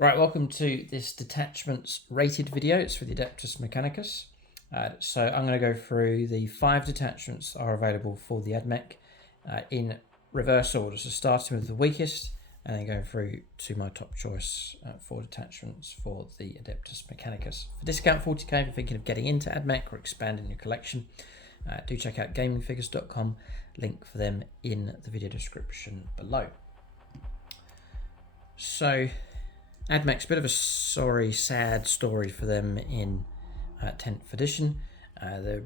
Right, welcome to this Detachments rated video. It's for the Adeptus Mechanicus. So I'm going to go through the 5 detachments that are available for the Ad Mech in reverse order. So starting with the weakest and then going through to my top choice for detachments for the Adeptus Mechanicus. For discount 40k, if you're thinking of getting into Ad Mech or expanding your collection, do check out gamingfigures.com. Link for them in the video description below. So Ad Mech's a bit of a sad story for them in 10th edition. They're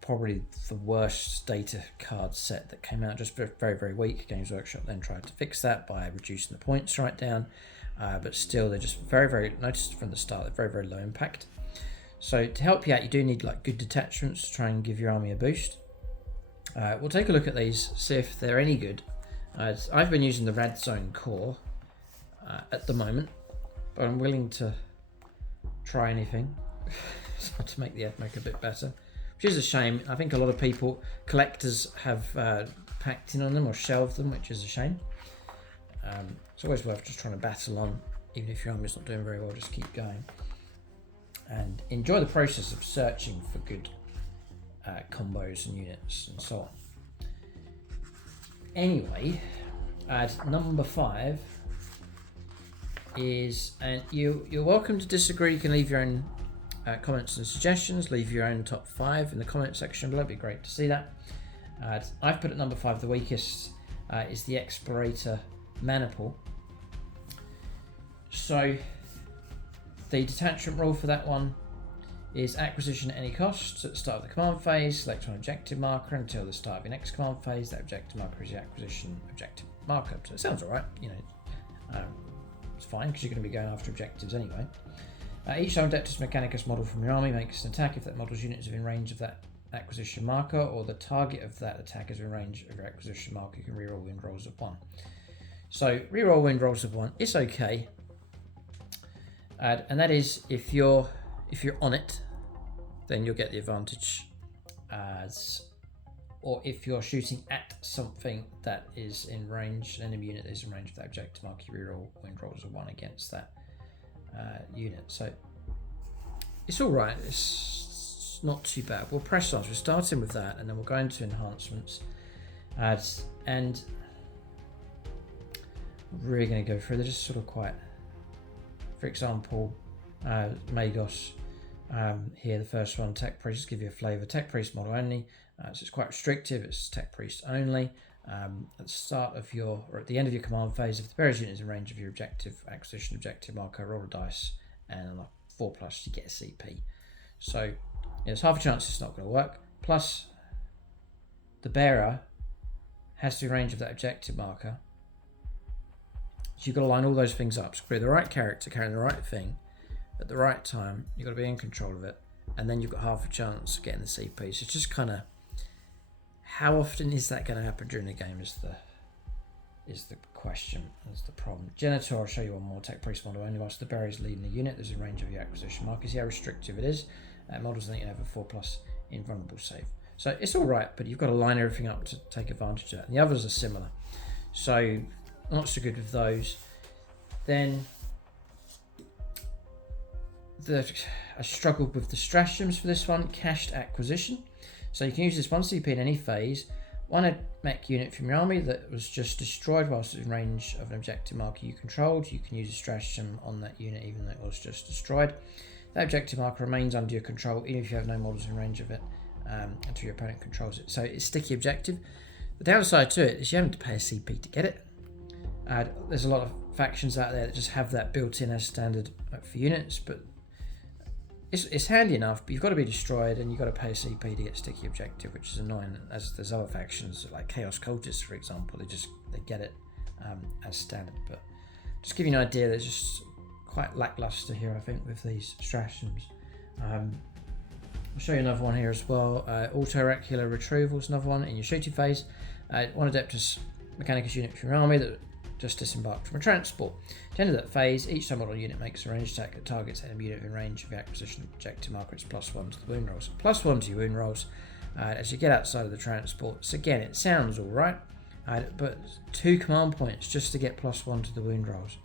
probably the worst data card set that came out, just very, very weak. Games Workshop then tried to fix that by reducing the points right down, but still they're just very, noticed from the start, they're very, very low impact. So to help you out, you do need like good detachments to try and give your army a boost. We'll take a look at these, see if they're any good. I've been using the Rad-zone core at the moment, but I'm willing to try anything to make the Ad Mech a bit better, which is a shame. I think a lot of people, collectors, have packed in on them or shelved them, which is a shame. It's always worth just trying to battle on, even if your army's not doing very well, just keep going. And enjoy the process of searching for good combos and units and so on. Anyway, number 5 is, and you're welcome to disagree. You can leave your own comments and suggestions, leave your own top 5 in the comment section below. It'd be great to see that. I've put at number 5, the weakest is the Explorator maniple. So the detachment rule for that one is acquisition at any cost. At the start of the command phase, select one objective marker until the start of your next command phase. That objective marker is the acquisition objective marker. So it sounds alright, you know. It's fine because you're going to be going after objectives anyway. Each time Adeptus Mechanicus model from your army makes an attack if that model's unit is within range of that acquisition marker, or the target of that attack is within range of your acquisition marker, you can reroll wind rolls of 1. So reroll wind rolls of 1, it's okay. And that is if you're on it, then you'll get the advantage. Or if you're shooting at something that is in range, an enemy unit that is in range of that objective mark, you reroll wind rolls of 1 against that unit. So it's all right. It's not too bad. We'll press on. So we're starting with that, and then we'll go into enhancements. And we're really going to go through. They're just sort of quite. For example, Magos. Here, the first one, Tech Priest, give you a flavour. Tech Priest model only, so it's quite restrictive. It's Tech Priest only. At the start of your, or at the end of your command phase, if the bearer's unit is in range of your objective acquisition objective marker, roll a dice, and on a 4+, you get a CP. So there's half a chance it's not going to work. Plus, the bearer has to be in range of that objective marker. So you've got to line all those things up. So be the right character carrying the right thing at the right time. You've got to be in control of it, and then you've got half a chance of getting the CP. So it's just kind of, how often is that going to happen during the game is the question, is the problem. Genitor, I'll show you one more. Tech Priest model only. Whilst the bearer is leading the unit, there's a range of your acquisition marker. See how restrictive it is. Models that you have a 4+ invulnerable save. So it's all right, but you've got to line everything up to take advantage of that. And the others are similar, so not so good with those. Then I struggled with the stratagems for this one. Cached acquisition. So you can use this 1 CP in any phase. One Ad Mech unit from your army that was just destroyed whilst it's in range of an objective marker you controlled. You can use a stratagem on that unit even though it was just destroyed. That objective marker remains under your control even if you have no models in range of it until your opponent controls it. So it's sticky objective. The downside to it is you have to pay a CP to get it. There's a lot of factions out there that just have that built in as standard for units, but it's handy enough, but you've got to be destroyed and you've got to pay a CP to get sticky objective, which is annoying. As there's other factions like Chaos Cultists, for example, they get it as standard. But just give you an idea, there's just quite lackluster here, I think, with these stratagems. I'll show you another one here as well. Auto-oracular retrieval is another one in your shooting phase. One Adeptus Mechanicus unit from your army that just disembarked from a transport. At the end of that phase, each time model unit makes a ranged attack that targets enemy unit in range of the acquisition objective marker. It's +1 to the wound rolls. +1 to your wound rolls as you get outside of the transport. So again, it sounds alright, but 2 command points just to get +1 to the wound rolls.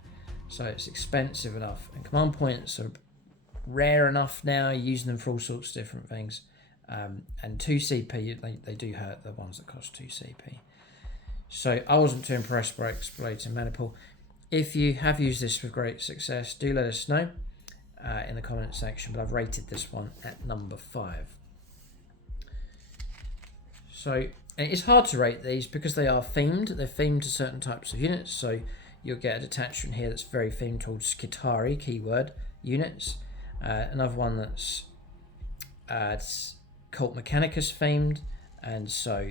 So it's expensive enough. And command points are rare enough now, you're using them for all sorts of different things. And 2 CP, they do hurt the ones that cost 2 CP. So I wasn't too impressed by Explorator maniple. If you have used this with great success, do let us know in the comment section, but I've rated this one at number 5. So it's hard to rate these because they are themed. They're themed to certain types of units. So you'll get a detachment here that's very themed towards Skitarii, keyword, units. Another one that's it's Cult Mechanicus themed, and so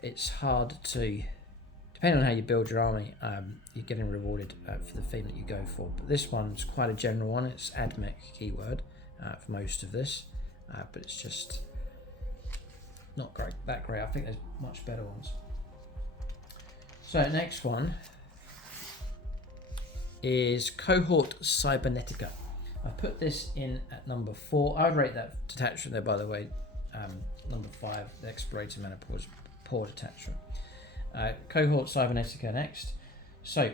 it's hard to, depending on how you build your army, you're getting rewarded for the theme that you go for. But this one's quite a general one. It's Ad Mech keyword for most of this, but it's just not that great. I think there's much better ones. So next one is Cohort Cybernetica. I put this in at number 4. I would rate that detachment there, by the way, number 5. The Explorator maniple was poor detachment. Cohort Cybernetica next. So,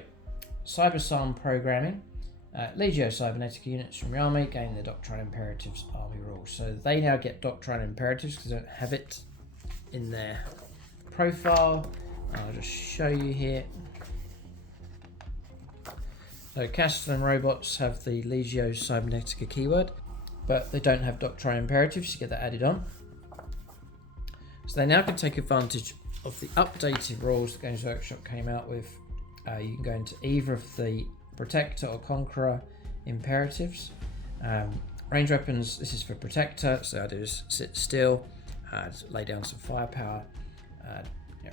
Cybersarm programming. Legio Cybernetica units from your army gain the Doctrine Imperatives army rules. So they now get Doctrine Imperatives because they don't have it in their profile. I'll just show you here. So Castellan robots have the Legio Cybernetica keyword, but they don't have Doctrine Imperatives, to get that added on. So they now can take advantage of the updated rules that Games Workshop came out with. You can go into either of the Protector or Conqueror imperatives. Range weapons, this is for Protector, so I do is sit still, lay down some firepower,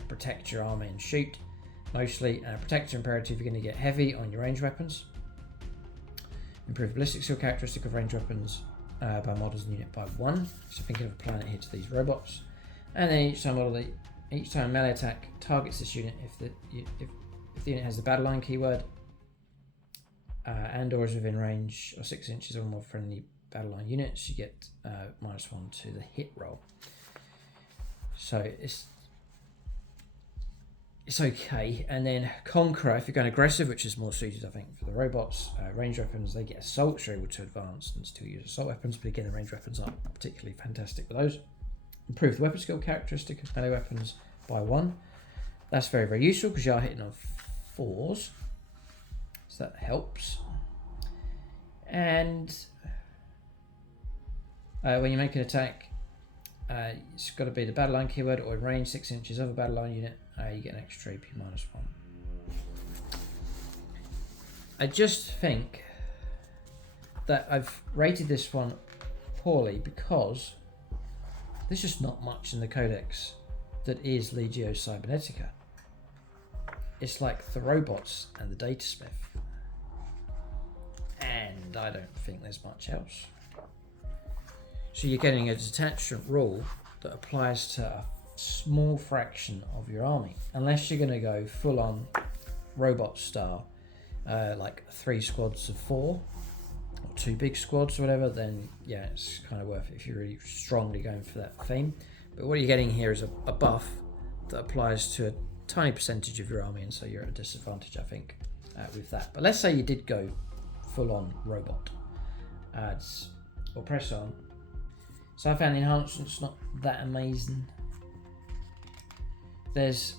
protect your army and shoot. Mostly, Protector imperative, you're going to get heavy on your range weapons. Improve ballistic skill characteristic of range weapons by models in unit by 1. So thinking of applying it here to these robots. And then each time a melee attack targets this unit, if the unit has the battle line keyword and or is within range of 6 inches or more friendly battle line units, you get -1 to the hit roll. So it's okay. And then Conqueror, if you're going aggressive, which is more suited, I think, for the robots, range weapons, they get assault, so you're able to advance and still use assault weapons, but again, the range weapons aren't particularly fantastic with those. Improve the weapon skill characteristic of melee weapons by 1. That's very, very useful because you are hitting on 4s, so that helps. And when you make an attack, it's got to be the battle line keyword or in range 6 inches of a battle line unit. You get an extra AP -1. I just think that I've rated this one poorly because there's just not much in the Codex that is Legio Cybernetica. It's like the robots and the Datasmith, and I don't think there's much else. So you're getting a detachment rule that applies to a small fraction of your army, unless you're going to go full on robot style, like 3 squads of 4 or 2 big squads or whatever, then yeah, it's kind of worth it if you're really strongly going for that theme. But what you're getting here is a buff that applies to a tiny percentage of your army, and so you're at a disadvantage, I think, with that. But let's say you did go full on robot, adds or press on. So I found the enhancements not that amazing. There's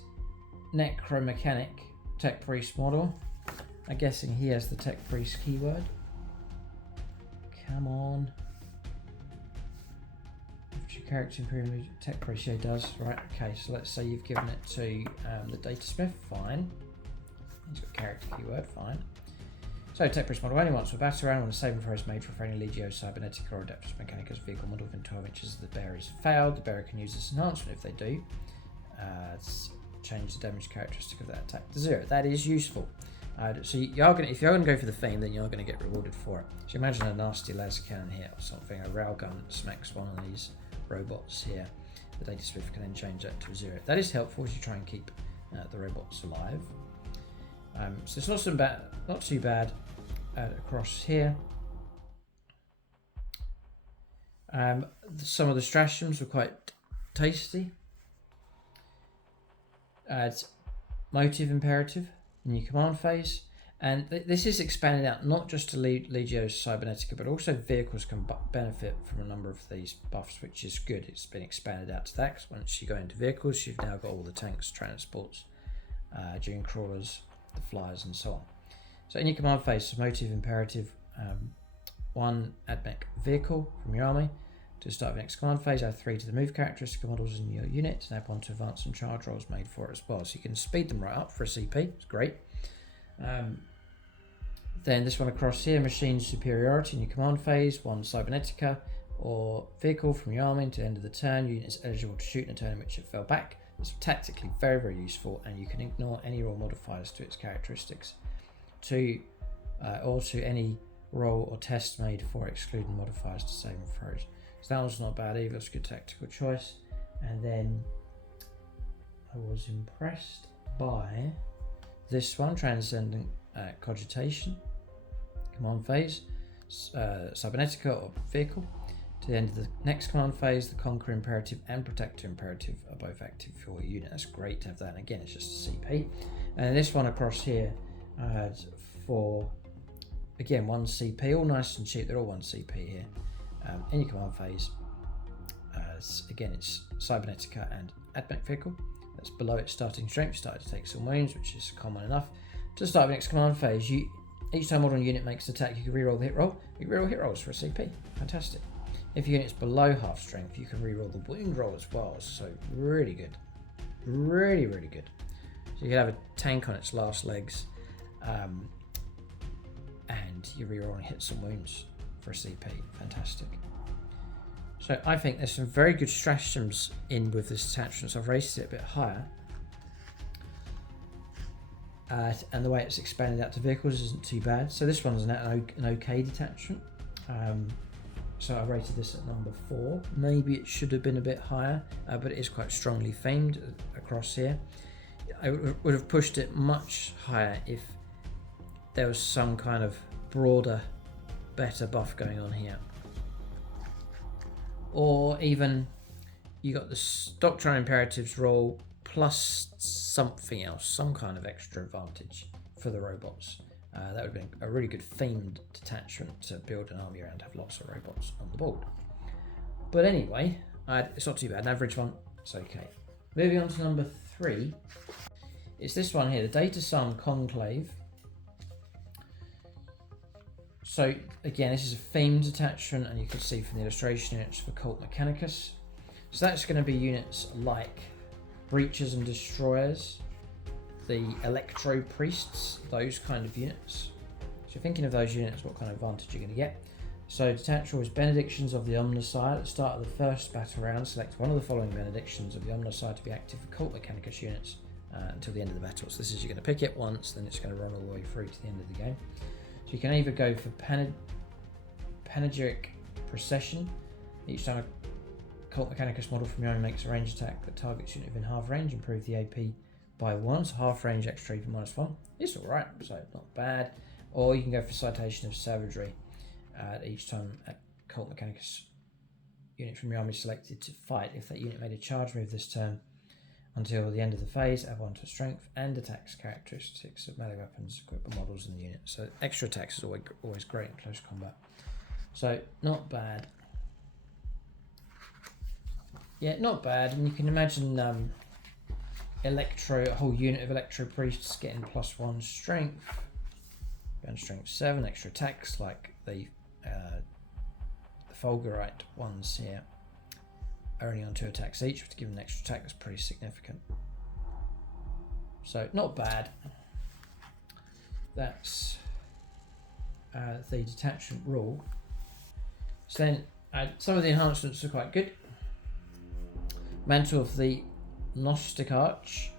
Necromechanic Tech Priest model. I'm guessing he has the Tech Priest keyword. Come on. Character improvement Tech Priest, yeah, does. Right, okay, so let's say you've given it to the Datasmith, fine. He's got character keyword, fine. So Tech Priest model only once for battle round when a saving throw is made for any Legio Cybernetica or Adeptus Mechanicus vehicle model within 12 inches of the bearer is failed. The bearer can use this enhancement if they do. Change the damage characteristic of that attack to 0. That is useful. So if you're going to go for the theme, then you're going to get rewarded for it. So imagine a nasty las cannon here or something, a railgun that smacks one of these robots here. The Datasmith can then change that to 0. That is helpful as you try and keep the robots alive. So it's not too bad across here. Some of the stratagems were quite tasty. It's motive imperative in your command phase, And this is expanded out not just to Legio's Cybernetica, but also vehicles can benefit from a number of these buffs, which is good. It's been expanded out to that, because once you go into vehicles, you've now got all the tanks, transports, dune crawlers, the flyers, and so on. So in your command phase, motive imperative, one Ad Mech vehicle from your army. To start the next command phase, add 3 to the move characteristic models in your unit, and add 1 to advance and charge rolls made for it as well. So you can speed them right up for a CP, it's great. Then this one across here, machine superiority in your command phase, 1 cybernetica or vehicle from your army to the end of the turn. Unit is eligible to shoot in a turn in which it fell back. It's tactically very, very useful, and you can ignore any roll modifiers to its characteristics. Or to any roll or test made for excluding modifiers to saving throws. So that one's not bad either, it's a good tactical choice. And then I was impressed by this one, Transcendent Cogitation, command phase, cybernetica or vehicle. To the end of the next command phase, the Conquer Imperative and Protector Imperative are both active for your unit. That's great to have that, and again, it's just a CP. And this one across here, for, again, 1 CP, all nice and cheap, they're all 1 CP here. In your command phase, again, it's cybernetica and Ad Mech vehicle. That's below its starting strength. Started to take some wounds, which is common enough. To start the next command phase, each time model unit makes an attack, you can reroll the hit roll. You can reroll hit rolls for a CP. Fantastic. If your unit's below half strength, you can reroll the wound roll as well. So really good. Really, really good. So you can have a tank on its last legs, and you reroll and hit some wounds for a CP. Fantastic. So I think there's some very good stratagems in with this detachment, so I've raised it a bit higher. And the way it's expanded out to vehicles isn't too bad. So this one's an okay detachment. So I rated this at number 4. Maybe it should have been a bit higher, but it is quite strongly themed across here. I would have pushed it much higher if there was some kind of broader, better buff going on here. Or even you got the Doctrine Imperatives roll plus something else, some kind of extra advantage for the robots. That would have been a really good themed detachment to build an army around, have lots of robots on the board. But anyway, it's not too bad, an average one, it's okay. Moving on to number 3, it's this one here, the Detachments Conclave. So again, this is a themed detachment, and you can see from the illustration it's for Cult Mechanicus. So that's going to be units like Breachers and Destroyers, the Electro Priests, those kind of units. So you're thinking of those units, what kind of advantage you're going to get. So detach always Benedictions of the Omnissiah. At the start of the first battle round, select one of the following Benedictions of the Omnissiah to be active for Cult Mechanicus units until the end of the battle. So this is, you're going to pick it once, then it's going to run all the way through to the end of the game. So you can either go for Panegyric Procession. Each time a Cult Mechanicus model from your own makes a range attack that targets unit within half range, improve the AP by 1, so half range extra even -1. It's alright, so not bad. Or you can go for Citation of Savagery. Each time a Cult Mechanicus unit from your army is selected to fight, if that unit made a charge move this turn until the end of the phase, add 1 to strength and attacks characteristics of melee weapons, equipped models in the unit. So extra attacks is always great in close combat. So not bad. Yeah, not bad. And you can imagine a whole unit of Electro Priests getting +1 strength. Going strength 7, extra attacks like the Fulgurite ones here are only on 2 attacks each, but to give them an extra attack, that's pretty significant. So not bad. That's the detachment rule. So then some of the enhancements are quite good. Mantle of the Gnostic Arch.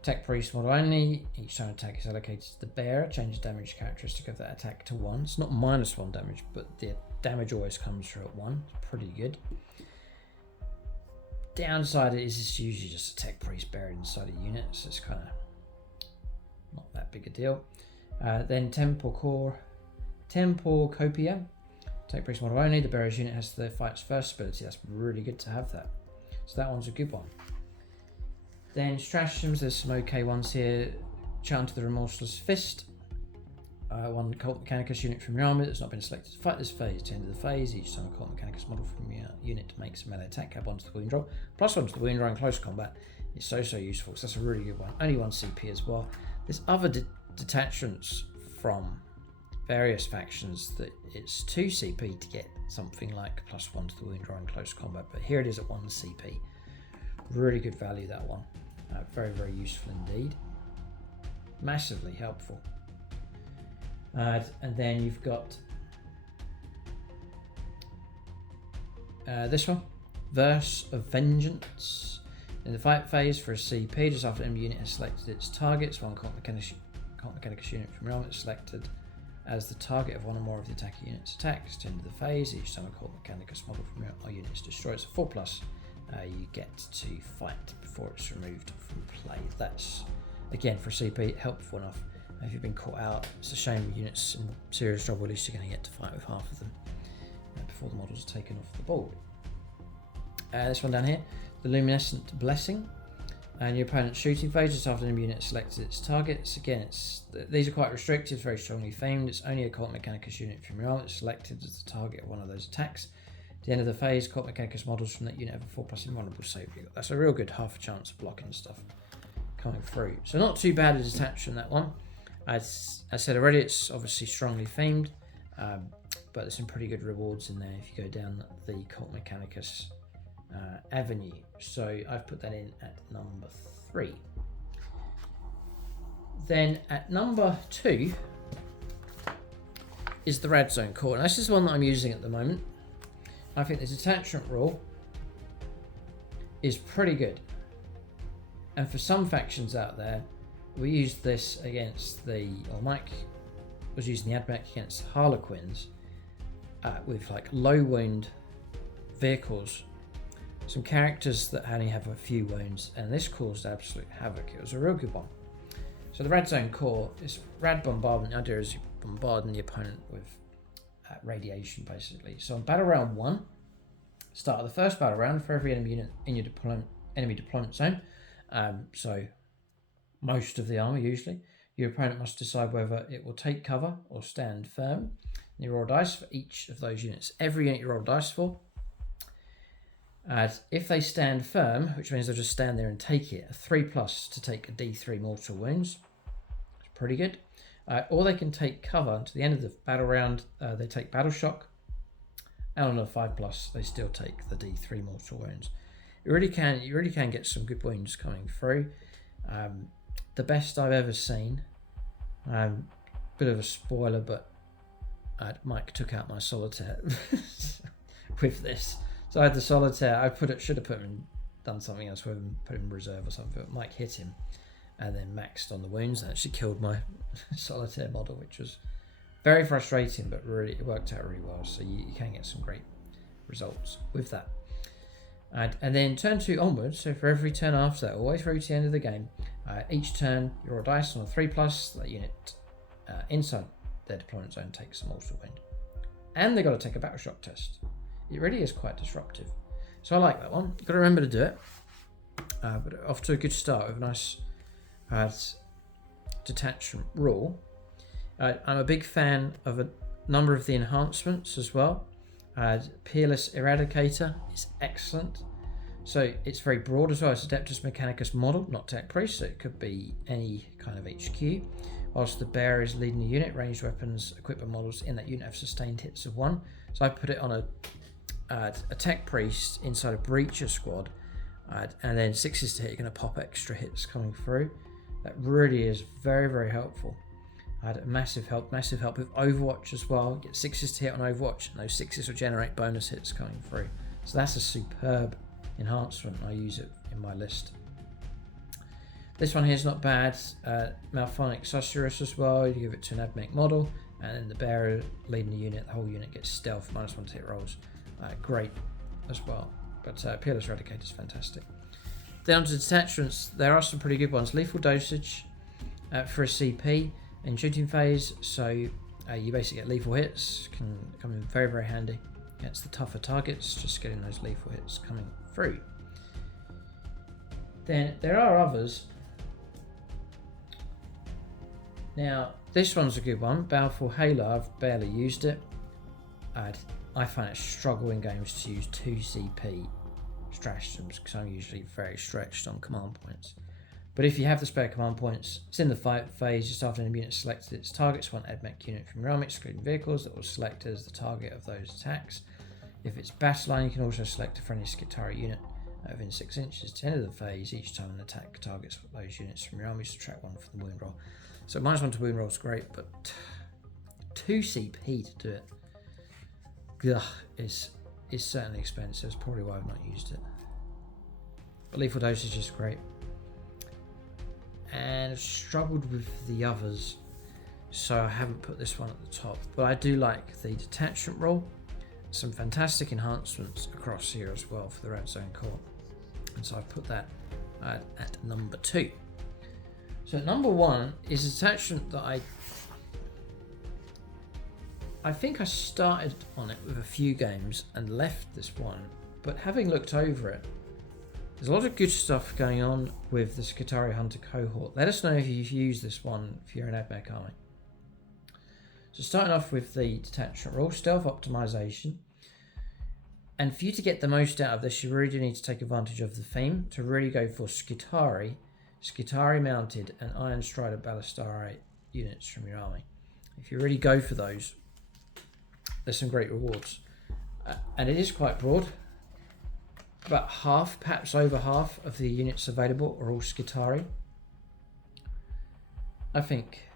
Attack priest model only. Each time attack is allocated to the bearer. Change the damage characteristic of that attack to 1. It's not -1 damage, but the damage always comes through at 1. It's pretty good. Downside is it's usually just a tech priest buried inside a unit, so it's kind of not that big a deal. Then Temple Copia. Tech priest model only. The bearer's unit has the fight's first ability. That's really good to have that. So that one's a good one. Then stratagems, there's some okay ones here. Chant of the Remorseless Fist. one Cult Mechanicus unit from your army that's not been selected to fight this phase. At the end of the phase, each time a Cult Mechanicus model from your unit makes a melee attack, add 1 to the wound roll. +1 to the wound roll in close combat is so useful, so that's a really good one. Only 1 CP as well. There's other detachments from various factions that it's 2 CP to get something like +1 to the wound roll in close combat, but here it is at 1 CP. Really good value, that one. Very useful indeed. Massively helpful. And then you've got this one, Verse of Vengeance. In the fight phase for a CP, just after enemy unit has selected its targets, one Cult Mechanicus unit from your army is selected as the target of one or more of the attacking unit's attacks. At the end of the phase, each time a Cult Mechanicus model from your unit is destroyed, it's a 4+. You get to fight before it's removed from play. That's, again, for a CP, helpful enough. If you've been caught out, it's a shame units in serious trouble, at least you're going to get to fight with half of them before the models are taken off the board. This one down here, the Luminescent Blessing. And your opponent's shooting phase, just after an enemy unit selected its targets. Again, these are quite restricted, very strongly themed. It's only a Cult Mechanicus unit from your army that's selected as the target of one of those attacks. At the end of the phase, Cult Mechanicus models from that unit have a 4+ invulnerable save. That's a real good half a chance of blocking stuff coming through. So not too bad a detachment, that one. As I said already, it's obviously strongly themed, but there's some pretty good rewards in there if you go down the Cult Mechanicus avenue. So I've put that in at number 3. Then at number 2 is the Rad-zone core. And this is the one that I'm using at the moment. I think the detachment rule is pretty good. And for some factions out there, we used this against Mike was using the Ad Mech against Harlequins with like low wound vehicles. Some characters that only have a few wounds, and this caused absolute havoc. It was a real good one. So the Rad-zone core is rad bombardment. The idea is you bombarding the opponent with radiation, basically. So on battle round 1, start of the first battle round, for every enemy unit in your enemy deployment zone, so most of the army usually, your opponent must decide whether it will take cover or stand firm. You roll dice for each of those units. Every unit you roll dice for. If they stand firm, which means they'll just stand there and take it, a 3+ to take a D3 mortal wounds. It's pretty good. Or they can take cover to the end of the battle round. They take battle shock, and on a 5+, they still take the D3 mortal wounds. You really can get some good wounds coming through. The best I've ever seen. Bit of a spoiler, but Mike took out my solitaire with this. So I had the solitaire. I should have put him in, done something else with him, put him in reserve or something. But Mike hit him, and then maxed on the wounds. And actually killed my solitaire model, which was very frustrating, but really it worked out really well. So you can get some great results with that. And then turn 2 onwards. So for every turn after that, all the way through to the end of the game, each turn you roll a dice on a 3+. That unit inside their deployment zone takes a mortal wound, and they got to take a battle shock test. It really is quite disruptive. So I like that one. You've got to remember to do it. But off to a good start with a nice detachment rule. I'm a big fan of a number of the enhancements as well. Peerless Eradicator is excellent. So it's very broad as well. It's Adeptus Mechanicus model, not Tech Priest, so it could be any kind of HQ. Whilst the bearer is leading the unit, ranged weapons, equipment models in that unit have sustained hits of 1. So I put it on a Tech Priest inside a Breacher squad, and then 6s to hit, you're going to pop extra hits coming through. That really is very helpful. Massive help with Overwatch as well. Get 6s to hit on Overwatch, and those 6s will generate bonus hits coming through. So that's a superb enhancement. I use it in my list. This one here is not bad. Malphonic Sorceress as well. You give it to an Ad Mech model, and then the bearer leading the unit, the whole unit gets stealth, -1 to hit rolls. Great as well. But Peerless Eradicator is fantastic. Then onto detachments, there are some pretty good ones. Lethal Dosage for a CP in shooting phase, so you basically get lethal hits, can come in very handy against the tougher targets, just getting those lethal hits coming through. Then there are others. Now, this one's a good one. Baleful Halo, I've barely used it. I find it struggle in games to use 2 CP stratagems because I'm usually very stretched on command points. But if you have the spare command points, it's in the fight phase. Just after an unit selected its targets, one Ad Mech unit from your army, excluding vehicles, that will select as the target of those attacks. If it's battle line, you can also select a friendly Skitarii unit within 6 inches. To the end of the phase, each time an attack targets those units from your army, subtract 1 from the wound roll. So -1 to wound roll is great, but 2 CP to do it, is certainly expensive. It's probably why I've not used it. But lethal dosage is great. And I've struggled with the others, so I haven't put this one at the top. But I do like the detachment roll. Some fantastic enhancements across here as well for the Rad-zone core. And so I've put that at number 2. So number 1 is a detachment that I think I started on it with a few games and left this one, but having looked over it, there's a lot of good stuff going on with the Skitarii Hunter Cohort. Let us know if you've used this one if you're an Ad Mech army. So starting off with the detachment rule, stealth optimization. And for you to get the most out of this, you really do need to take advantage of the theme to really go for Skitarii mounted, and Iron Strider Ballistari units from your army. If you really go for those, there's some great rewards. And it is quite broad. About half, perhaps over half of the units available are all Skitarii. I think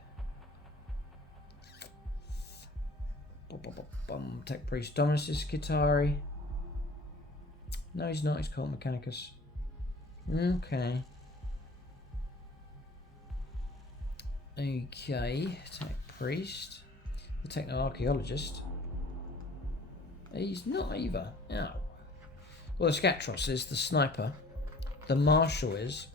Tech Priest Dominus is Skitarii. No, he's not. He's Cohort Mechanicus. Okay. Tech Priest. The Techno-Archaeologist. He's not either. No. Well, the Scatros is the sniper. The Marshal is.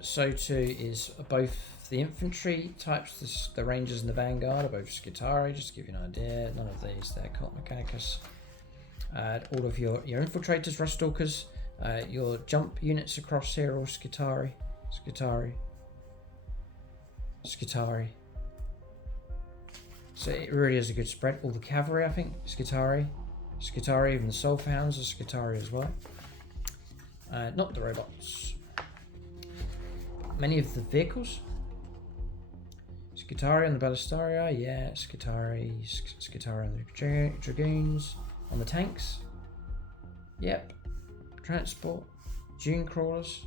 So too is both the infantry types. The Rangers and the Vanguard are both Skitarii, just to give you an idea. None of these, they're Cohort Mechanicus. All of your infiltrators, Ruststalkers, your jump units across here are all Skitarii. So it really is a good spread. All the cavalry, I think, Skitarii, even the Soulhounds are Skitarii as well. Not the robots. Many of the vehicles. Skitarii on the Ballistarii, yeah, Skitarii on the Dragoons. On the tanks, yep. Transport, Dune Crawlers,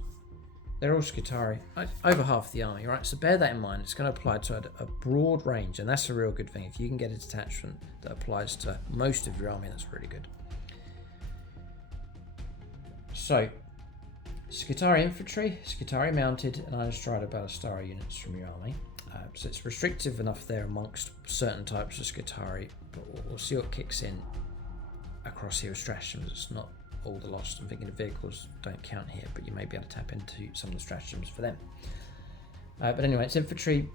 they're all Skitarii. Over half the army, right? So bear that in mind. It's going to apply to a broad range, and that's a real good thing. If you can get a detachment that applies to most of your army, that's really good. So, Skitarii infantry, Skitarii mounted, and Iron Strider Ballistari units from your army. So it's restrictive enough there amongst certain types of Skitarii, but we'll see what kicks in across here with stratagems. It's not all the lost. I'm thinking the vehicles don't count here, but you may be able to tap into some of the stratagems for them. But anyway, it's infantry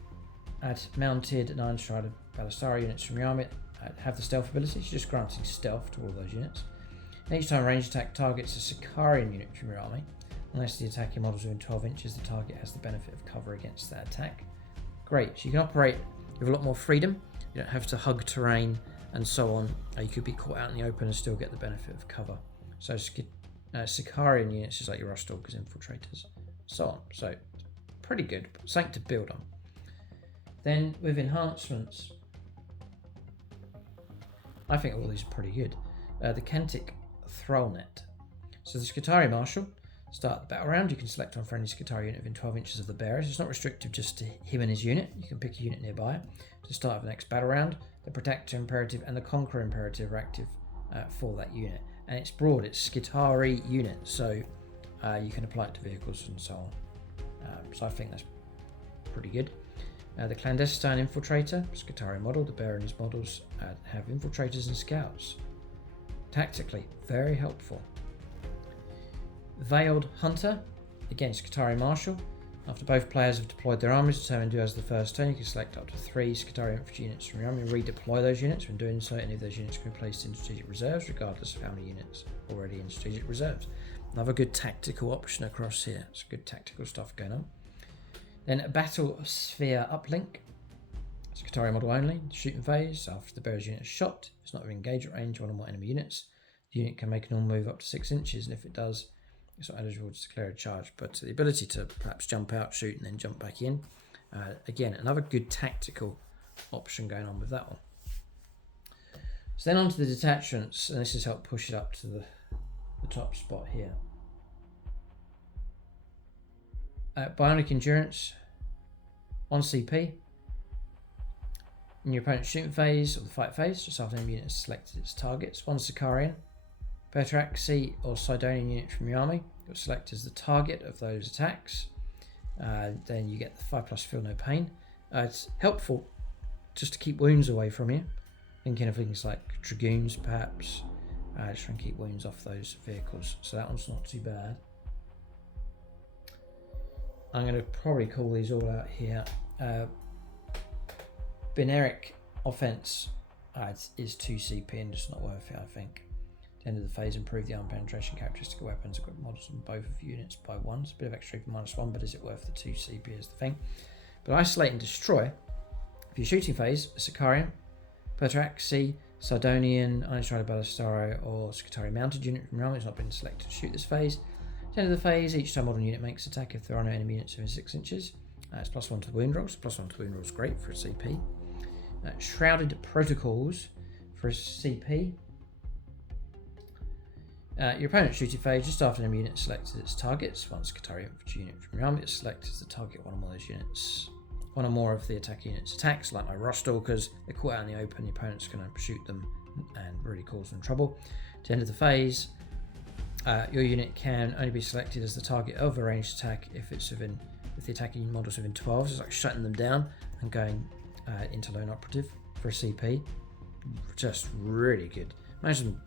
mounted and Iron Strider Ballistari units from your army have the stealth ability. It's just granting stealth to all those units. And each time a ranged attack targets a Sicarian unit from your army, unless the attacking models within 12 inches, the target has the benefit of cover against that attack. Great, so you can operate with a lot more freedom. You don't have to hug terrain and so on. You could be caught out in the open and still get the benefit of cover. So Sicarian units is like your Ruststalkers, infiltrators, so on. So pretty good, something to build on. Then with enhancements, I think all these are pretty good. The Kentic Thrallnet. So the Skitarii Marshal, start the battle round. You can select on friendly Skitarii unit within 12 inches of the bearers. It's not restrictive just to him and his unit. You can pick a unit nearby. To the start of the next battle round, the Protector Imperative and the Conqueror Imperative are active for that unit. And it's broad, it's Skitarii unit, so you can apply it to vehicles and so on. So I think that's pretty good. The Clandestine Infiltrator, Skitarii model. The bearer and his models have infiltrators and scouts. Tactically, very helpful. Veiled Hunter, again Skitarii Marshal. After both players have deployed their armies, determined who has the first turn, you can select up to 3 Skitarii infantry units from your army and redeploy those units. When doing so, any of those units can be placed in strategic reserves, regardless of how many units already in strategic reserves. Another good tactical option across here. It's good tactical stuff going on. Then a battle sphere uplink. Skitarii model only. Shooting phase. After the bearer's unit is shot, it's not within engagement range of one or more enemy units. The unit can make a normal move up to 6 inches, and if it does, it's not eligible to declare a charge. But the ability to perhaps jump out, shoot, and then jump back in. Again, another good tactical option going on with that one. So then on to the detachments, and this has helped push it up to the top spot here. Bionic endurance, 1 CP. In your opponent's shooting phase or the fight phase, just after an enemy unit has selected its targets, 1 Skitarian. Bertaraxi or Sidonian unit from your army, you'll select as the target of those attacks. Then you get the 5+ feel no pain. It's helpful just to keep wounds away from you. Thinking of things like dragoons, perhaps. Just try and keep wounds off those vehicles. So that one's not too bad. I'm going to probably call these all out here. Bineric offense is 2 CP and just not worth it, I think. At the end of the phase, improve the arm penetration characteristic of weapons equipped models on both of units by 1. It's a bit of extra for -1, but is it worth the 2 CP is the thing. But isolate and destroy. If you're shooting phase, Skitarian, Bertaraxi, Sidonian, Uninstructed Ballistaro, or Skitarii mounted unit from your army has not been selected to shoot this phase. At the end of the phase, each time model unit makes attack if there are no enemy units within 6 inches. It's +1 to the wound rolls. +1 to the wound rolls, great for a CP. Shrouded Protocols for a CP. Your opponent's shooting phase, just after an enemy unit selected its targets. 1 Skitarii infantry unit from your army is selected as the target one or more of those units. One or more of the attacking units attacks, like my Rostalkers, they're caught out in the open, your opponent's going to shoot them and really cause them trouble. At the end of the phase, your unit can only be selected as the target of a ranged attack if the attacking model's within 12, so it's like shutting them down and going into lone operative for a CP. Just really good. Imagine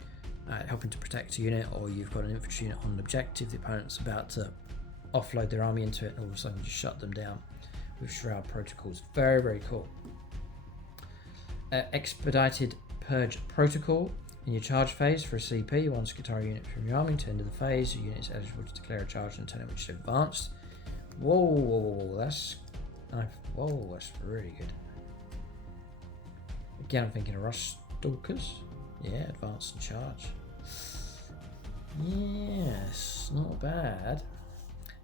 helping to protect a unit, or you've got an infantry unit on an objective, the opponent's about to offload their army into it, and all of a sudden you just shut them down with Shroud Protocols. Very, very cool. Expedited Purge Protocol. In your charge phase for a CP, 1 Skitarii unit from your army. To end of the phase, your unit is eligible to declare a charge and turn it which is advanced. Whoa, that's really good. Again, I'm thinking of Rostalkers. Yeah, advanced and charge. Yes, not bad.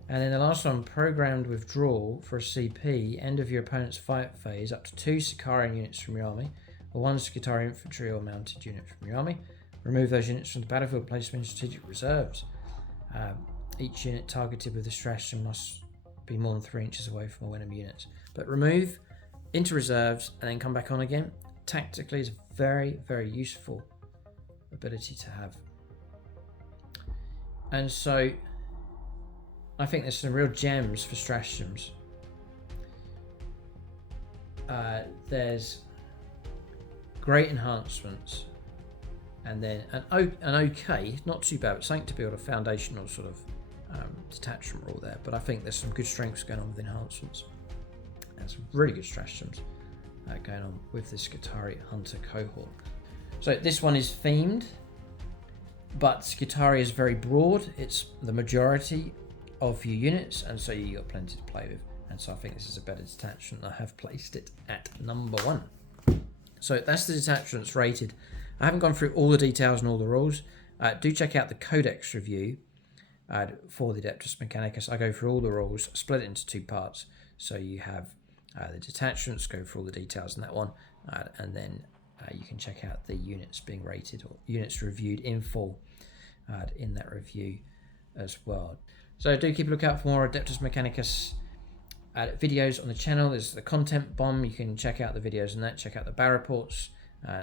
And then the last one, programmed withdrawal for a CP, end of your opponent's fight phase, up to 2 Sicarian units from your army, or 1 Skitarii infantry or mounted unit from your army. Remove those units from the battlefield, place them in strategic reserves. Each unit targeted with this stratagem must be more than 3 inches away from all enemy units. But remove into reserves and then come back on again. Tactically is a very, very useful ability to have. And so I think there's some real gems for stratagems. There's great enhancements, and then an okay, not too bad, but something to build a foundational sort of detachment rule there. But I think there's some good strengths going on with enhancements, and some really good stratagems going on with the Skitarii Hunter Cohort. So this one is themed, but Skitarii is very broad. It's the majority of your units, and so you've got plenty to play with. And so I think this is a better detachment. I have placed it at number 1. So that's the detachments rated. I haven't gone through all the details and all the rules. Do check out the Codex review for the Adeptus Mechanicus. I go through all the rules, split it into 2 parts. So you have the detachments, go through all the details in that one, and then you can check out the units being rated or units reviewed in full in that review as well. So do keep a lookout for more Adeptus Mechanicus videos on the channel. There's the content bomb. You can check out the videos and that, check out the bar reports,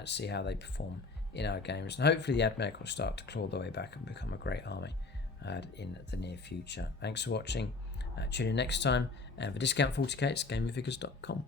see how they perform in our games, and hopefully the Ad Mech will start to claw their way back and become a great army in the near future. Thanks for watching. Tune in next time, and for discount 40k, it's gamingfigures.com.